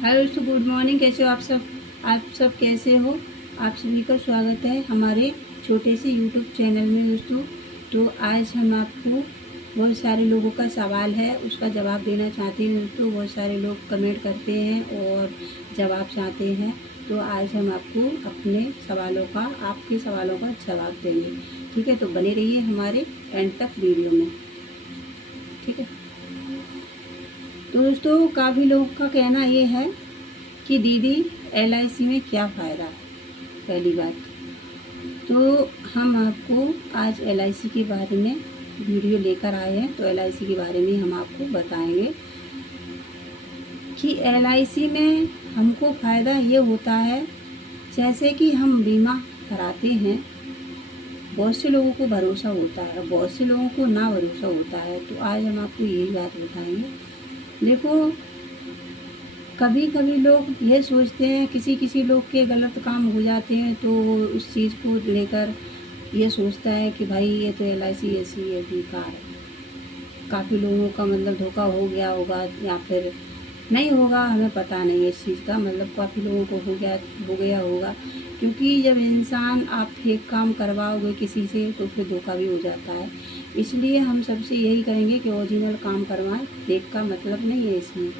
Hello दोस्तों, good morning. कैसे हो आप सब कैसे हो? आप सभी का स्वागत है हमारे छोटे से यूट्यूब चैनल में दोस्तों। तो आज हम आपको बहुत सारे लोगों का सवाल है उसका जवाब देना चाहते हैं दोस्तों। बहुत सारे लोग कमेंट करते हैं और जवाब चाहते हैं। तो आज हम आपको अपने सवालों का आपके सवालों का जवाब देंगे। ठीक है, तो बने रहिए हमारे एंड तक वीडियो में। ठीक है, तो दोस्तों काफ़ी लोगों का कहना ये है कि दीदी एलआईसी में क्या फ़ायदा है। पहली बात तो हम आपको आज एलआईसी के बारे में वीडियो लेकर आए हैं। तो एलआईसी के बारे में हम आपको बताएंगे कि एलआईसी में हमको फ़ायदा ये होता है, जैसे कि हम बीमा कराते हैं। बहुत से लोगों को भरोसा होता है, बहुत से लोगों को ना भरोसा होता है। तो आज हम आपको यही बात बताएंगे। देखो, कभी कभी लोग ये सोचते हैं, किसी किसी लोग के गलत काम हो जाते हैं तो वो उस चीज़ को लेकर ये सोचता है कि भाई ये तो एलआईसी ऐसी है, बेकार है। काफ़ी लोगों का मतलब धोखा हो गया होगा या फिर नहीं होगा, हमें पता नहीं है इस चीज़ का। मतलब काफ़ी लोगों को हो गया होगा, क्योंकि जब इंसान आप फेक काम करवाओगे किसी से तो फिर धोखा भी हो जाता है। इसलिए हम सबसे यही कहेंगे कि ओरिजिनल काम करवाएं। फेक का मतलब नहीं है इसमें,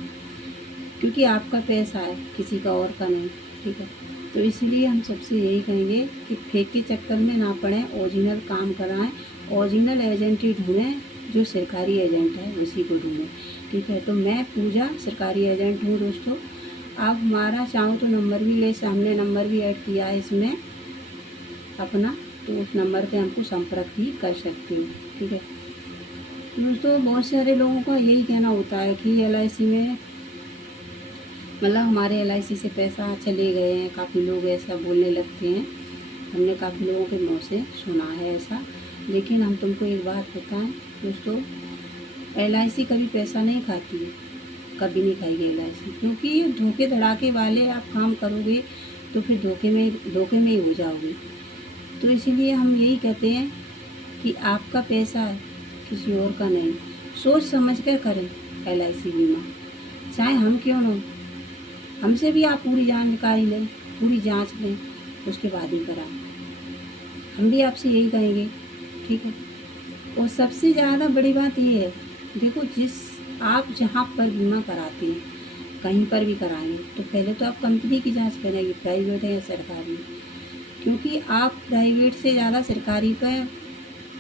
क्योंकि आपका पैसा है, किसी का और का नहीं। ठीक है, तो इसलिए हम सबसे यही कहेंगे कि फेक के चक्कर में ना पड़ें, ओरिजिनल काम कराएं। ओरिजिनल एजेंट ही ढूंढें, जो सरकारी एजेंट है उसी को ढूंढें। ठीक है, तो मैं पूजा सरकारी एजेंट हूँ दोस्तों। आप हमारा चाहो तो नंबर भी ले, सामने नंबर भी ऐड किया है इसमें अपना, तो उस नंबर पे हमको संपर्क भी कर सकते हो। ठीक है दोस्तों, बहुत सारे लोगों का यही कहना होता है कि एलआईसी में मतलब हमारे एलआईसी से पैसा चले गए हैं। काफ़ी लोग ऐसा बोलने लगते हैं, हमने काफ़ी लोगों के मुँह से सुना है ऐसा। लेकिन हम तुमको एक बात बताएं दोस्तों, एलआईसी कभी पैसा नहीं खाती है, कभी नहीं खाएगी एलआईसी। क्योंकि ये धोखे धड़ाके वाले आप काम करोगे तो फिर धोखे में ही हो जाओगे। तो इसीलिए हम यही कहते हैं कि आपका पैसा है, किसी और का नहीं। सोच समझ कर करें एलआईसी बीमा, चाहे हम क्यों ना हो। हमसे भी आप पूरी जानकारी लें, पूरी जांच लें, उसके बाद ही कराएं। हम भी आपसे यही कहेंगे। ठीक है, और सबसे ज़्यादा बड़ी बात ये है, देखो आप जहाँ पर बीमा कराते हैं, कहीं पर भी कराएंगे तो पहले तो आप कंपनी की जांच करेंगे, प्राइवेट है या सरकारी। क्योंकि आप प्राइवेट से ज़्यादा सरकारी पर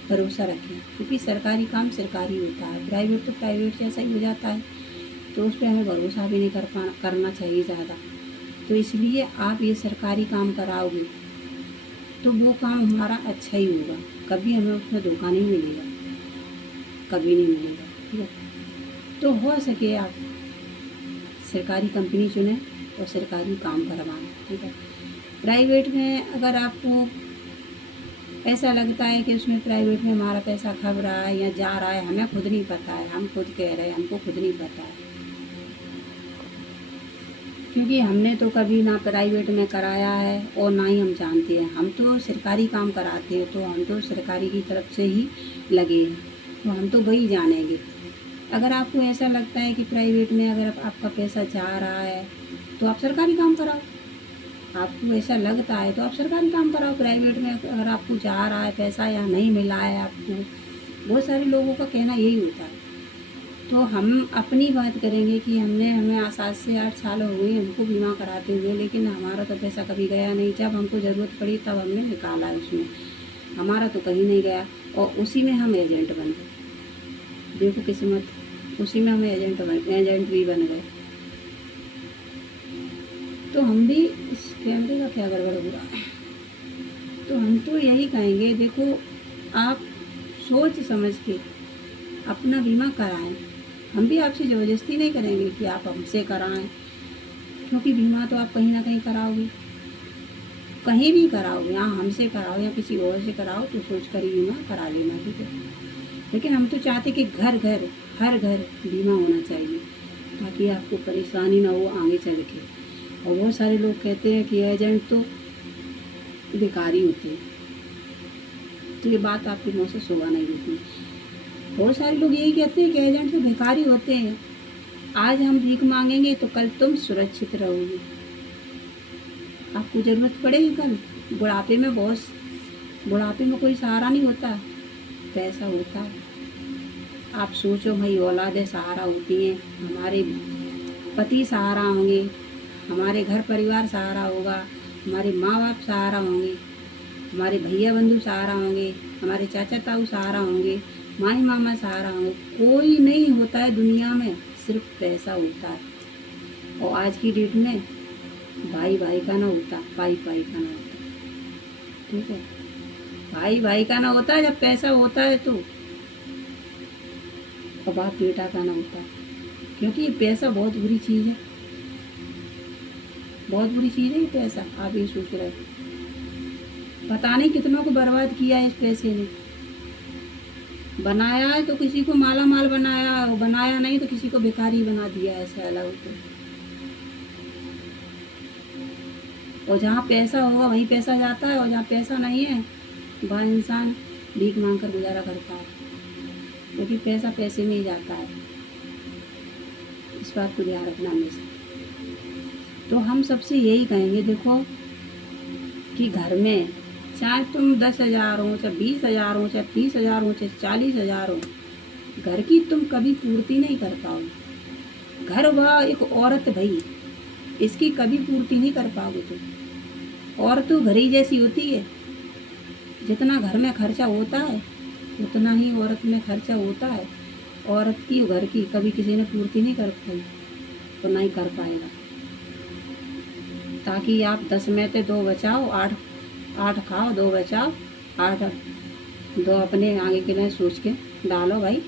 भरोसा रखें, क्योंकि सरकारी काम सरकारी होता है, प्राइवेट तो प्राइवेट जैसा ही हो जाता है। तो उस पर हमें भरोसा भी नहीं करना चाहिए ज़्यादा। तो इसलिए आप ये सरकारी काम कराओगे तो वो काम हमारा अच्छा ही होगा, कभी हमें उसमें धोखा नहीं मिलेगा, कभी नहीं मिलेगा। ठीक है, तो हो सके आप सरकारी कंपनी चुनें और सरकारी काम करवाएं। ठीक है, प्राइवेट में अगर आपको ऐसा लगता है कि उसमें प्राइवेट में हमारा पैसा खप रहा है या जा रहा है, हमें खुद नहीं पता है, हम खुद कह रहे हैं हमको खुद नहीं पता है, क्योंकि हमने तो कभी ना प्राइवेट में कराया है और ना ही हम जानते हैं। हम तो सरकारी काम कराते हैं, तो हम तो सरकारी की तरफ से ही लगे हैं, तो हम तो वही जानेंगे। अगर आपको ऐसा लगता है कि प्राइवेट में अगर आपका पैसा जा रहा है तो आप सरकारी काम कराओ। आपको ऐसा लगता है तो आप सरकारी काम कराओ। प्राइवेट में अगर आपको जा रहा है पैसा या नहीं मिला है आपको, बहुत सारे लोगों का कहना यही होता है। तो हम अपनी बात करेंगे कि हमें आज 7 से 8 साल हो गए हमको बीमा कराते हुए, लेकिन हमारा तो पैसा कभी गया नहीं। जब हमको ज़रूरत पड़ी तब हमने निकाला है उसमें, हमारा तो कहीं नहीं गया। और उसी में हम एजेंट बन गए। देखो किस्मत, उसी में हम एजेंट भी बन गए। तो हम भी इस कैमरे का क्या गड़बड़ हो रहा है, तो हम तो यही कहेंगे, देखो आप सोच समझ के अपना बीमा कराएं। हम भी आपसे ज़बरदस्ती नहीं करेंगे कि आप हमसे कराएं, क्योंकि बीमा तो आप कहीं ना कहीं कराओगे, कहीं भी कराओगे, यहाँ हमसे कराओ या किसी और से कराओ, तो सोच कर ही बीमा करा लेना। ठीक है, लेकिन हम तो चाहते कि घर घर हर घर बीमा होना चाहिए, ताकि आपको परेशानी ना हो आगे चल के। और बहुत सारे लोग कहते हैं कि एजेंट तो बेकारी होते हैं, तो ये बात आपके मुँह से शोभा नहीं देती। बहुत सारे लोग यही कहते हैं कि एजेंट तो बेकारी होते हैं, आज हम भीख मांगेंगे तो कल तुम सुरक्षित रहोगे। आपको ज़रूरत पड़ेगी कल। बुढ़ापे में कोई सहारा नहीं होता, पैसा होता है। आप सोचो भाई, औलादें सहारा होती हैं, हमारे पति सहारा होंगे, हमारे घर परिवार सहारा होगा, हमारे माँ बाप सहारा होंगे, हमारे भैया बंधु सहारा होंगे, हमारे चाचा ताऊ सहारा होंगे, माई मामा सहारा होंगे। कोई नहीं होता है दुनिया में, सिर्फ पैसा होता है। और आज की डेट में भाई भाई का ना होता, पाई पाई का ना होता। ठीक है, भाई भाई का ना होता है जब पैसा होता है तो, और बाप बेटा का ना होता, क्योंकि ये पैसा बहुत बुरी चीज़ है, बहुत बुरी चीज़ है ये पैसा। आप ये सोच रहे हो, पता नहीं कितनों को बर्बाद किया है इस पैसे ने। बनाया है तो किसी को माला माल बनाया, बनाया नहीं तो किसी को भिखारी बना दिया, ऐसे अलग तो। और जहाँ पैसा होगा वहीं पैसा जाता है, और जहाँ पैसा नहीं है वहाँ इंसान भीख मांग कर गुजारा करता है, क्योंकि पैसा पैसे में ही जाता है। इस बात को ध्यान रखना हमेशा। तो हम सबसे यही कहेंगे, देखो कि घर में चाहे तुम 10,000 हो, चाहे 20,000 हो, चाहे 30,000 हो, चाहे 40,000 हो, घर की तुम कभी पूर्ति नहीं कर पाओगे। घर वह एक औरत भाई, इसकी कभी पूर्ति नहीं कर पाओगे तुम। औरत तो घर ही जैसी होती है, जितना घर में खर्चा होता है उतना ही औरत में खर्चा होता है। औरत की घर की कभी किसी ने पूर्ति नहीं कर पाई तो नहीं कर पाएगा। ताकि आप 10 में से 2 बचाओ, 8 खाओ, 2 बचाओ, 8 2 अपने आगे के लिए सोच के डालो भाई।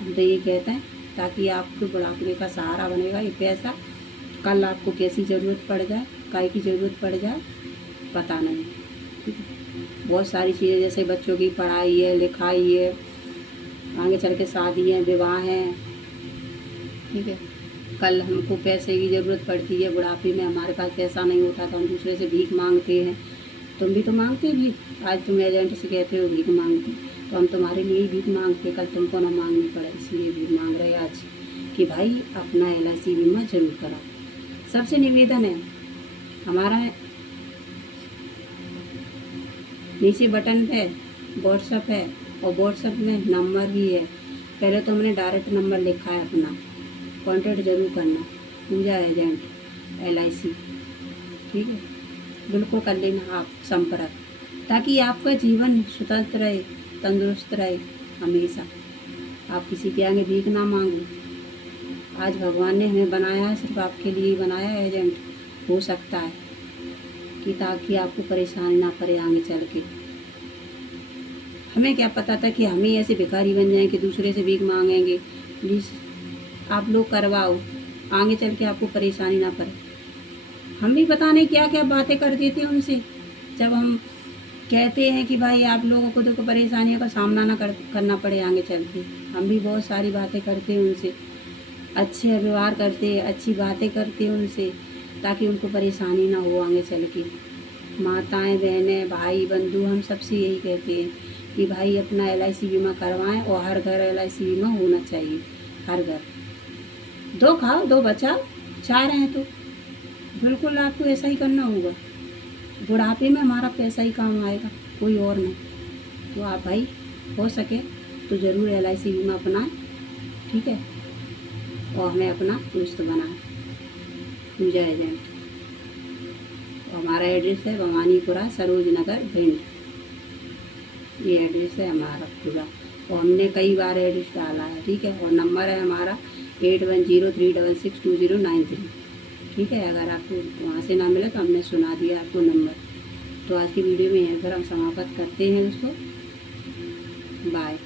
हम तो ये कहते हैं, ताकि आपको बुढ़ापे का सहारा बनेगा ये पैसा। कल आपको कैसी ज़रूरत पड़ जाए, काय की ज़रूरत पड़ जाए पता नहीं। ठीक है, बहुत सारी चीज़ें जैसे बच्चों की पढ़ाई है, लिखाई है, आगे चल के शादी है, विवाह है। ठीक है, कल हमको पैसे की ज़रूरत पड़ती है, बुढ़ापे में हमारे पास पैसा नहीं होता तो हम दूसरे से भीख मांगते हैं। तुम भी तो मांगते हो भीख। आज तुम एजेंट से कहते हो भीख मांगते, तो हम तुम्हारे लिए ही भीख मांगते, कल तुमको ना मांगनी पड़े, इसलिए भीख मांग रहे आज कि भाई अपना LIC बीमा जरूर कराओ। सबसे निवेदन है हमारा, नीचे बटन पे व्हाट्सअप है, और व्हाट्सअप में नंबर भी है। पहले तो हमने डायरेक्ट नंबर लिखा है अपना, कॉन्टेक्ट जरूर करना, पूजा एजेंट LIC। ठीक है, बिल्कुल कर लेना आप संपर्क, ताकि आपका जीवन स्वतंत्र रहे, तंदुरुस्त रहे हमेशा। आप किसी के आगे भीख ना मांगो। आज भगवान ने हमें बनाया है, सिर्फ आपके लिए ही बनाया है एजेंट। हो सकता है कि ताकि आपको परेशानी ना पड़े आगे चल के। हमें क्या पता था कि हम ही ऐसे भिखारी बन जाएं कि दूसरे से भीख मांगेंगे। प्लीज़ आप लोग करवाओ, आगे चल के आपको परेशानी ना पड़े। हम भी पता नहीं क्या क्या बातें कर देते हैं उनसे, जब हम कहते हैं कि भाई आप लोगों को देखो परेशानियों का सामना ना करना पड़े आगे चल के। हम भी बहुत सारी बातें करते हैं उनसे, अच्छे व्यवहार करते, अच्छी बातें करते हैं उनसे, ताकि उनको परेशानी ना हो आगे चल के। माताएं, बहनें, भाई, बंधु, हम सबसे यही कहते हैं कि भाई अपना LIC बीमा करवाएं, और हर घर LIC बीमा होना चाहिए, हर घर। 2 खाओ, 2 बचाओ, 4 हैं तो बिल्कुल आपको ऐसा ही करना होगा। बुढ़ापे में हमारा पैसा ही काम आएगा, कोई और नहीं। तो आप भाई हो सके तो ज़रूर LIC बीमा अपनाएं। ठीक है, और हमें अपना दोस्त बनाएं, पूजा एजेंट। हमारा एड्रेस है भवानीपुरा, सरोज नगर, भिंड। ये एड्रेस है हमारा पूरा, और हमने कई बार एड्रेस डाला है। ठीक है, और नंबर है हमारा 8103662093। ठीक है, अगर आपको वहाँ से ना मिले तो हमने सुना दिया आपको नंबर। तो आज की वीडियो में यहीं पर हम समाप्त करते हैं दोस्तों। बाय।